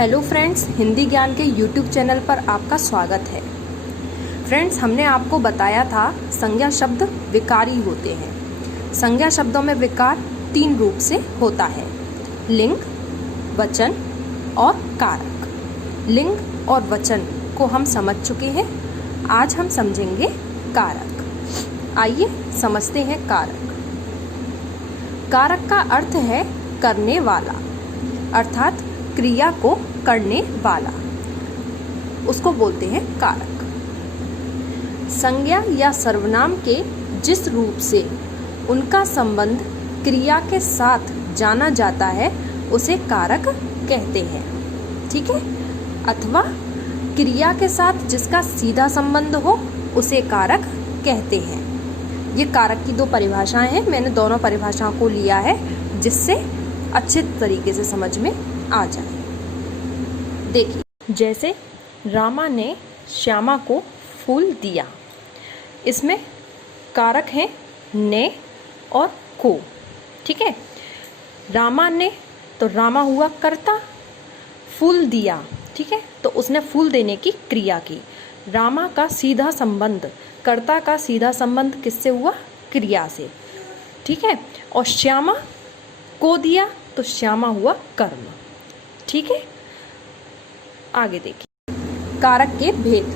Hello friends, Hindi ज्ञान के YouTube channel पर आपका स्वागत है। फ्रेंड्स, हमने आपको बताया था संज्ञा शब्द विकारी होते हैं। संज्ञा शब्दों में विकार 3 रूप से होता है: लिंग, वचन और कारक। लिंग और वचन को हम समझ चुके हैं। आज हम समझेंगे कारक। आइए समझते हैं कारक। कारक का अर्थ है करने वाला, अर्थात क्रिया को करने वाला, उसको बोलते हैं कारक। संज्ञा या सर्वनाम के जिस रूप से उनका संबंध क्रिया के साथ जाना जाता है उसे कारक कहते हैं, ठीक है। अथवा क्रिया के साथ जिसका सीधा संबंध हो उसे कारक कहते हैं। ये कारक की 2 परिभाषाएं हैं। मैंने दोनों परिभाषाओं को लिया है जिससे अच्छे तरीके से समझ में आ जाए। देखिए, जैसे रामा ने श्यामा को फूल दिया, इसमें कारक हैं ने और को, ठीक है। रामा ने तो रामा हुआ कर्ता, फूल दिया, ठीक है, तो उसने फूल देने की क्रिया की। रामा का सीधा संबंध, कर्ता का सीधा संबंध किससे हुआ? क्रिया से, ठीक है। और श्यामा को दिया तो श्यामा हुआ कर्म, ठीक है। आगे देखिए, कारक के भेद।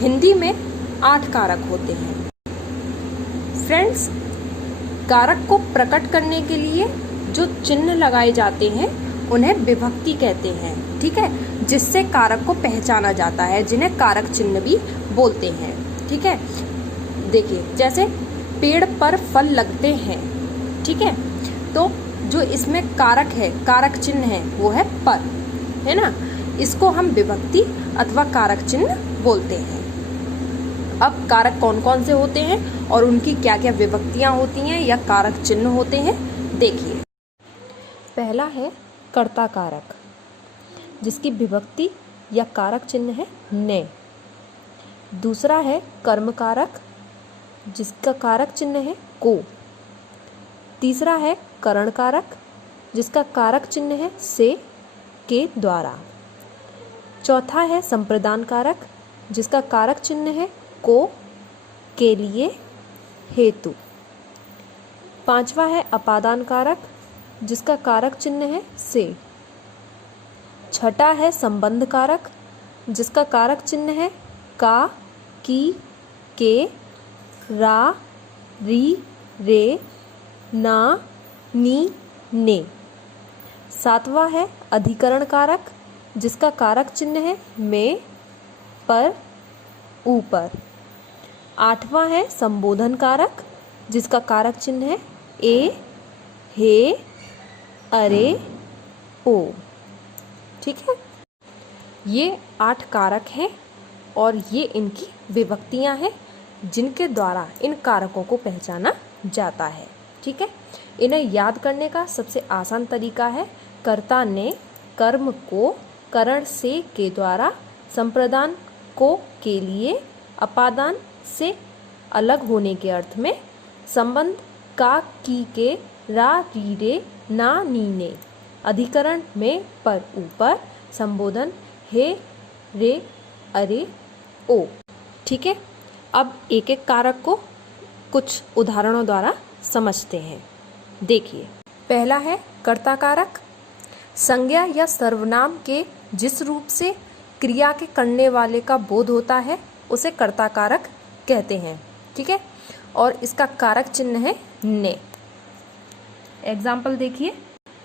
हिंदी में 8 कारक होते हैं। फ्रेंड्स, कारक को प्रकट करने के लिए जो चिन्ह लगाए जाते हैं उन्हें विभक्ति कहते हैं, ठीक है, जिससे कारक को पहचाना जाता है, जिन्हें कारक चिन्ह भी बोलते हैं, ठीक है। देखिए, जैसे पेड़ पर फल लगते हैं, ठीक है, तो जो इसमें कारक है, कारक चिन्ह है, वो है पर, है ना। इसको हम विभक्ति अथवा कारक चिन्ह बोलते हैं। अब कारक कौन कौन से होते हैं और उनकी क्या क्या विभक्तियां होती हैं या कारक चिन्ह होते हैं, देखिए। पहला है कर्ता कारक, जिसकी विभक्ति या कारक चिन्ह है ने। दूसरा है कर्म कारक, जिसका कारक चिन्ह है को। तीसरा है करण कारक, जिसका कारक चिन्ह है से, के द्वारा। चौथा है संप्रदान कारक, जिसका कारक चिन्ह है को, के लिए, हेतु। पांचवा है अपादान कारक, जिसका कारक चिन्ह है से। छठा है संबंध कारक, जिसका कारक चिन्ह है का, की, के, रा, री, रे, ना, नी, ने। सातवां है अधिकरण कारक, जिसका कारक चिन्ह है में, पर, ऊपर। आठवां है संबोधन कारक, जिसका कारक चिन्ह है ए, हे, अरे, ओ, ठीक है। ये 8 कारक हैं और ये इनकी विभक्तियां हैं जिनके द्वारा इन कारकों को पहचाना जाता है, ठीक है। इन्हें याद करने का सबसे आसान तरीका है कर्ता ने कर्म को करण से के द्वारा, संप्रदान को के लिए, अपादान से अलग होने के अर्थ में, संबंध का, की, के, रा, री, रे, ना, नी, ने, अधिकरण में पर, ऊपर, संबोधन हे, रे, अरे, ओ, ठीक है। अब एक एक कारक को कुछ उदाहरणों द्वारा समझते हैं। देखिए, पहला है कर्ता कारक। संज्ञा या सर्वनाम के जिस रूप से क्रिया के करने वाले का बोध होता है उसे कर्ता कारक कहते हैं, ठीक है। और इसका कारक चिन्ह है ने। एग्जाम्पल देखिए,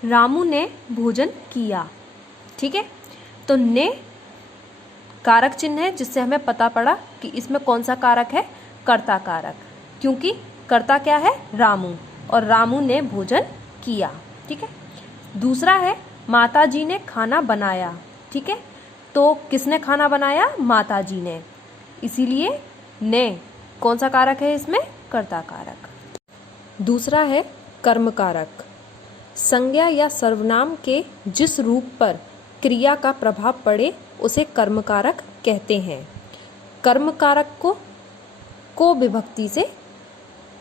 रामू ने भोजन किया, ठीक है। तो ने कारक चिन्ह है जिससे हमें पता पड़ा कि इसमें कौन सा कारक है? कर्ता कारक, क्योंकि कर्ता क्या है? रामू, और रामू ने भोजन किया, ठीक है। दूसरा है माताजी ने खाना बनाया, ठीक है। तो किसने खाना बनाया? माताजी ने, इसीलिए ने कौन सा कारक है इसमें? कर्ता कारक। दूसरा है कर्म कारक। संज्ञा या सर्वनाम के जिस रूप पर क्रिया का प्रभाव पड़े उसे कर्म कारक कहते हैं। कर्म कारक को विभक्ति से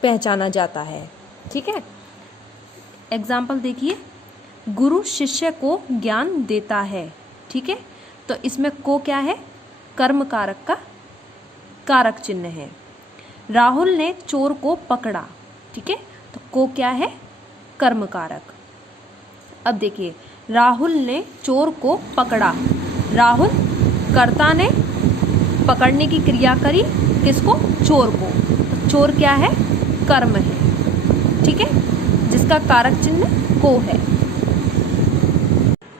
पहचाना जाता है, ठीक है। एग्जाम्पल देखिए, गुरु शिष्य को ज्ञान देता है। ठीक है, तो इसमें को क्या है? कर्म कारक का कारक चिन्ह है। राहुल ने चोर को पकड़ा। ठीक है, तो को क्या है? कर्म कारक। अब देखिए, राहुल ने चोर को पकड़ा। राहुल कर्ता ने पकड़ने की क्रिया करी, किसको? चोर को। तो चोर क्या है? कर्म है। ठीक है, जिसका कारक चिन्ह को है।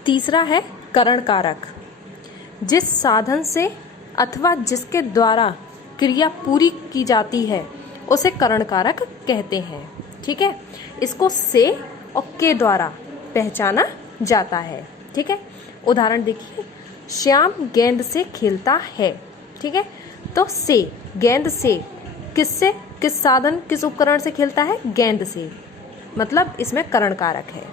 तीसरा है करण कारक। जिस साधन से अथवा जिसके द्वारा क्रिया पूरी की जाती है उसे करण कारक कहते हैं। ठीक है, इसको से और के द्वारा पहचाना जाता है। ठीक है, उदाहरण देखिए, श्याम गेंद से खेलता है। ठीक है, तो से, गेंद से, किससे, किस साधन, किस उपकरण से खेलता है? गेंद से, मतलब इसमें करण कारक है।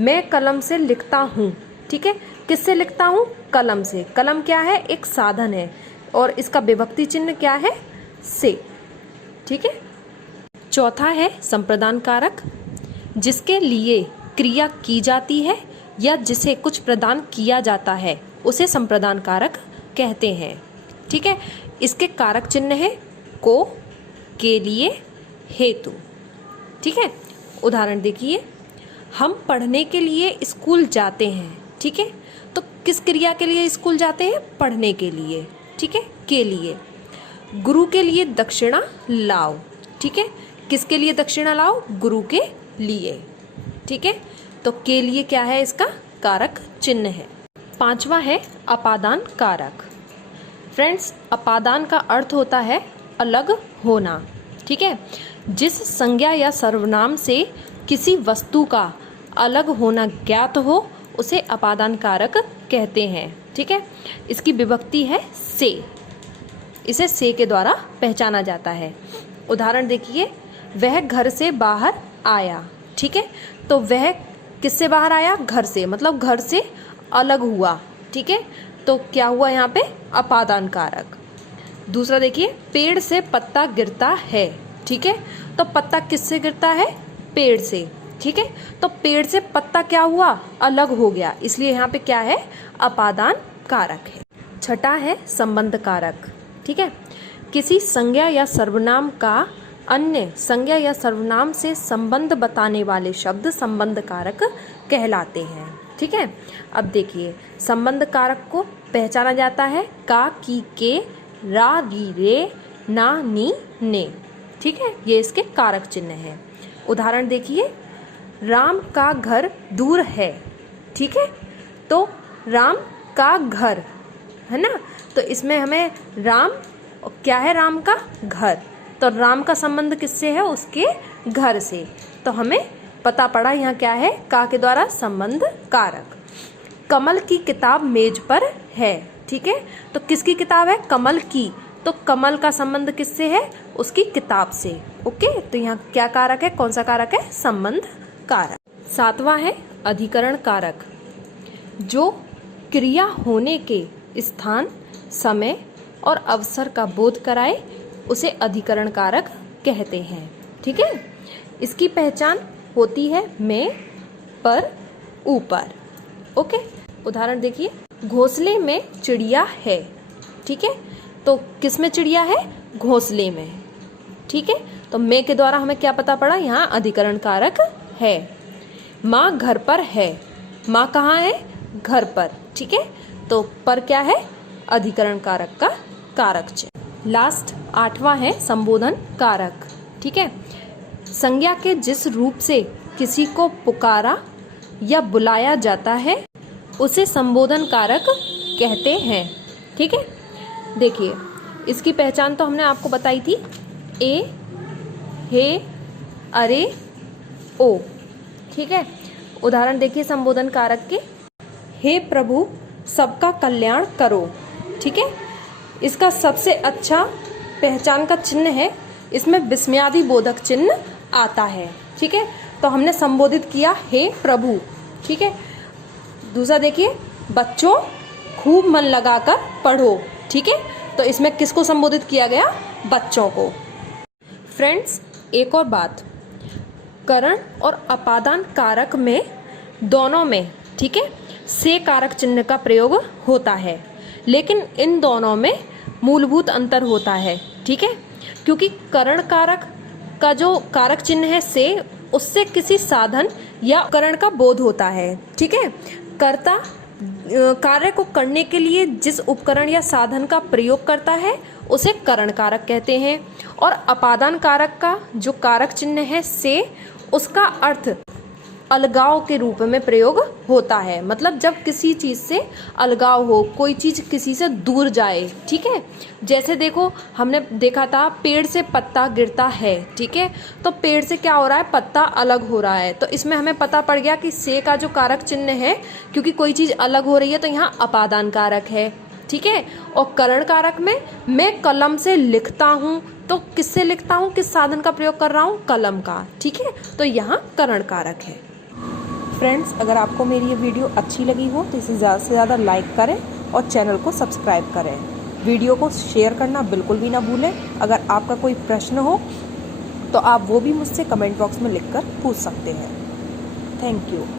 मैं कलम से लिखता हूँ। ठीक है, किससे लिखता हूँ? कलम से। कलम क्या है? एक साधन है और इसका विभक्ति चिन्ह क्या है? से। ठीक है, चौथा है संप्रदान कारक। जिसके लिए क्रिया की जाती है या जिसे कुछ प्रदान किया जाता है उसे संप्रदान कारक कहते हैं। ठीक है, इसके कारक चिन्ह है को, के लिए, हेतु। ठीक है, उदाहरण देखिए, हम पढ़ने के लिए स्कूल जाते हैं। ठीक है, तो किस क्रिया के लिए स्कूल जाते हैं? पढ़ने के लिए। ठीक है, के लिए। गुरु के लिए दक्षिणा लाओ। ठीक है, किसके लिए दक्षिणा लाओ? गुरु के लिए। ठीक है, तो के लिए क्या है? इसका कारक चिन्ह है। पांचवा है अपादान कारक। फ्रेंड्स, अपादान का अर्थ होता है अलग होना। ठीक है, जिस संज्ञा या सर्वनाम से किसी वस्तु का अलग होना ज्ञात हो उसे अपादान कारक कहते हैं। ठीक है, इसकी विभक्ति है से, इसे से के द्वारा पहचाना जाता है। उदाहरण देखिए, वह घर से बाहर आया। ठीक है, तो वह किससे बाहर आया? घर से, मतलब घर से अलग हुआ। ठीक है, तो क्या हुआ यहाँ पे? अपादान कारक। दूसरा देखिए, पेड़ से पत्ता गिरता है। ठीक है, तो पत्ता किससे गिरता है? पेड़ से। ठीक है, तो पेड़ से पत्ता क्या हुआ? अलग हो गया, इसलिए यहाँ पे क्या है? अपादान कारक है। छठा है संबंध कारक। ठीक है, किसी संज्ञा या सर्वनाम का अन्य संज्ञा या सर्वनाम से संबंध बताने वाले शब्द संबंध कारक कहलाते हैं। ठीक है, अब देखिए, संबंध कारक को पहचाना जाता है का, की, के, रा, री, रे, ना, नी, ने। ठीक है, ये इसके कारक चिन्ह है। उदाहरण देखिए, राम का घर दूर है। ठीक है, तो राम का घर है ना, तो इसमें हमें राम क्या है? राम का घर, तो राम का संबंध किससे है? उसके घर से। तो हमें पता पड़ा यहाँ क्या है? का के द्वारा संबंध कारक। कमल की किताब मेज पर है। ठीक है, तो किसकी किताब है? कमल की, तो कमल का संबंध किससे है? उसकी किताब से। ओके, तो यहाँ क्या कारक है? कौन सा कारक है? संबंध कारक। सातवां है अधिकरण कारक। जो क्रिया होने के स्थान, समय और अवसर का बोध कराए उसे अधिकरण कारक कहते हैं। ठीक है, इसकी पहचान होती है में, पर, ऊपर। ओके, उदाहरण देखिए, घोंसले में चिड़िया है। ठीक है, तो किस में चिड़िया है? घोंसले में। ठीक है, तो में के द्वारा हमें क्या पता पड़ा? यहाँ अधिकरण कारक है। माँ घर पर है। माँ कहाँ है? घर पर। ठीक है, तो पर क्या है? अधिकरण कारक का कारक चिन्ह। लास्ट आठवां है संबोधन कारक। ठीक है, संज्ञा के जिस रूप से किसी को पुकारा या बुलाया जाता है उसे संबोधन कारक कहते हैं। ठीक है, देखिए, इसकी पहचान तो हमने आपको बताई थी, ए, हे, अरे, ओ। ठीक है, उदाहरण देखिए संबोधन कारक के, हे प्रभु सबका कल्याण करो। ठीक है, इसका सबसे अच्छा पहचान का चिन्ह है, इसमें विस्मयादि बोधक चिन्ह आता है। ठीक है, तो हमने संबोधित किया हे प्रभु। ठीक है, दूसरा देखिए, बच्चों खूब मन लगाकर पढ़ो। ठीक है, तो इसमें किसको संबोधित किया गया? बच्चों को। फ्रेंड्स, एक और बात, करण और अपादान कारक में दोनों में, ठीक है, से कारक चिन्ह का प्रयोग होता है, लेकिन इन दोनों में मूलभूत अंतर होता है, ठीक है, क्योंकि करण कारक का जो कारक चिन्ह है से, उससे किसी साधन या उपकरण का बोध होता है, ठीक है। कर्ता कार्य को करने के लिए जिस उपकरण या साधन का प्रयोग करता है उसे करण कारक कहते हैं। और अपादान कारक का जो कारक चिन्ह है से, उसका अर्थ अलगाव के रूप में प्रयोग होता है, मतलब जब किसी चीज से अलगाव हो, कोई चीज किसी से दूर जाए, ठीक है। जैसे देखो, हमने देखा था पेड़ से पत्ता गिरता है, ठीक है, तो पेड़ से क्या हो रहा है, पत्ता अलग हो रहा है, तो इसमें हमें पता पड़ गया कि से का जो कारक चिन्ह है, क्योंकि कोई चीज अलग हो रही है तो यहाँ अपादान कारक है, ठीक है। और करण कारक में मैं कलम से लिखता हूँ, तो किससे लिखता हूँ, किस साधन का प्रयोग कर रहा हूँ, कलम का, ठीक है, तो यहाँ करण कारक है। फ्रेंड्स, अगर आपको मेरी ये वीडियो अच्छी लगी हो तो इसे ज़्यादा से ज़्यादा लाइक करें और चैनल को सब्सक्राइब करें। वीडियो को शेयर करना बिल्कुल भी ना भूलें। अगर आपका कोई प्रश्न हो तो आप वो भी मुझसे कमेंट बॉक्स में लिखकर पूछ सकते हैं। Thank you.